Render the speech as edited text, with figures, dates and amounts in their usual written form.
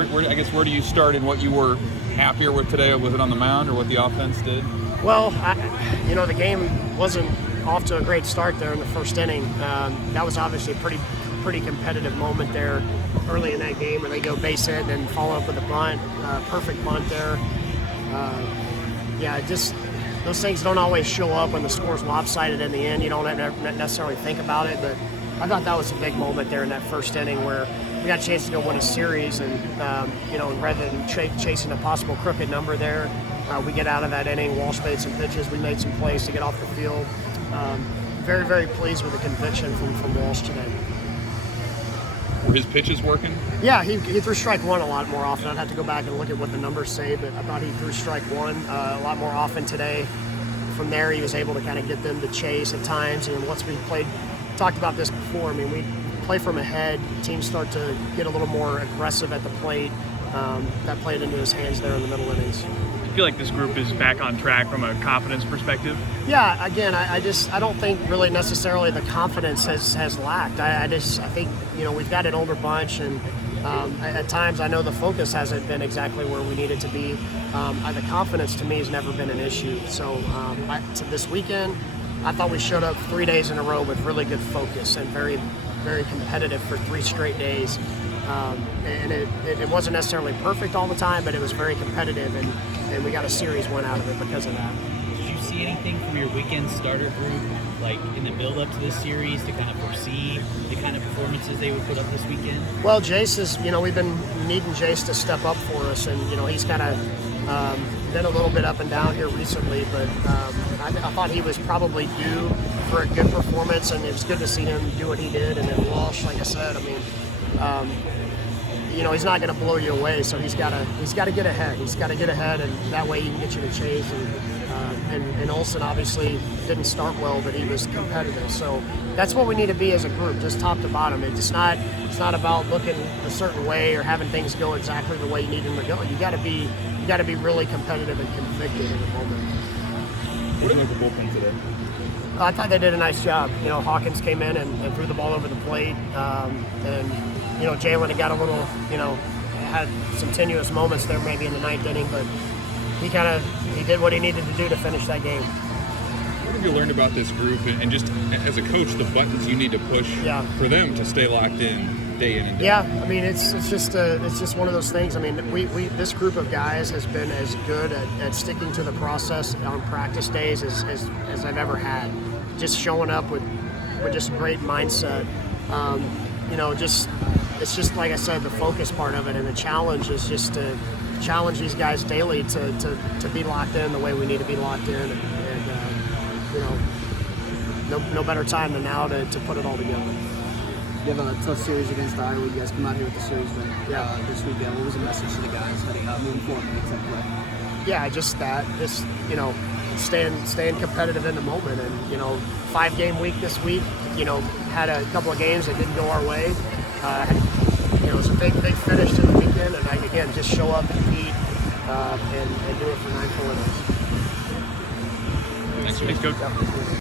I guess where do you start in what you were happier with today? Was it on the mound or what the offense did? Well, the game wasn't off to a great start there in the first inning. That was obviously a pretty competitive moment there early in that game where they go base hit and then follow up with a bunt, perfect bunt there. Just those things don't always show up when the score's lopsided in the end. You don't necessarily think about it, but I thought that was a big moment there in that first inning where we got a chance to go win a series, and rather than chasing a possible crooked number there, we get out of that inning. Walsh made some pitches. We made some plays to get off the field. Very, very pleased with the conviction from Walsh today. Were his pitches working? Yeah, he threw strike one a lot more often. I'd have to go back and look at what the numbers say, but I thought he threw strike one a lot more often today. From there, he was able to kind of get them to chase at times. And once we talked about this before, I mean, we play from ahead. Teams start to get a little more aggressive at the plate. That played into his hands there in the middle innings. I feel like this group is back on track from a confidence perspective. Yeah, again, I don't think really necessarily the confidence has lacked. I think we've got an older bunch, and at times I know the focus hasn't been exactly where we need it to be. The confidence to me has never been an issue. So this weekend, I thought we showed up 3 days in a row with really good focus and very, very competitive for 3 straight days. And it wasn't necessarily perfect all the time, but it was very competitive, and we got a series win out of it because of that. Did you see anything from your weekend starter group, like in the build-up to this series, to kind of foresee the kind of performances they would put up this weekend? Well, Jace is, we've been needing Jace to step up for us, and, he's kind of been a little bit up and down here recently, but I thought he was probably due for a good performance, and it was good to see him do what he did. And then Walsh, like I said, I mean, he's not going to blow you away, so he's got to get ahead. He's got to get ahead, and that way he can get you to chase. And Olsen obviously didn't start well, but he was competitive. So that's what we need to be as a group, just top to bottom. It's not about looking a certain way or having things go exactly the way you need them to go. You got to be really competitive and convicted in the moment. What did you think of the bullpen today? I thought they did a nice job. Hawkins came in and threw the ball over the plate, and Jalen had got a little, had some tenuous moments there maybe in the ninth inning, but he did what he needed to do to finish that game. What have you learned about this group, and just as a coach, the buttons you need to push for them to stay locked in day and day? Yeah, I mean it's just one of those things. I mean we this group of guys has been as good at sticking to the process on practice days as I've ever had. Just showing up with just great mindset. It's just like I said, the focus part of it, and the challenge is just to challenge these guys daily to be locked in the way we need to be locked in, and no better time than now to put it all together. You have a tough series against Iowa. You guys come out here with the series win this weekend. What was the message to the guys heading out, moving forward against that play? Yeah, just staying competitive in the moment, and 5-game week this week. Had a couple of games that didn't go our way. It was a big finish to the weekend, and again just show up, compete, and do it for 9 full innings. Thanks, Coach.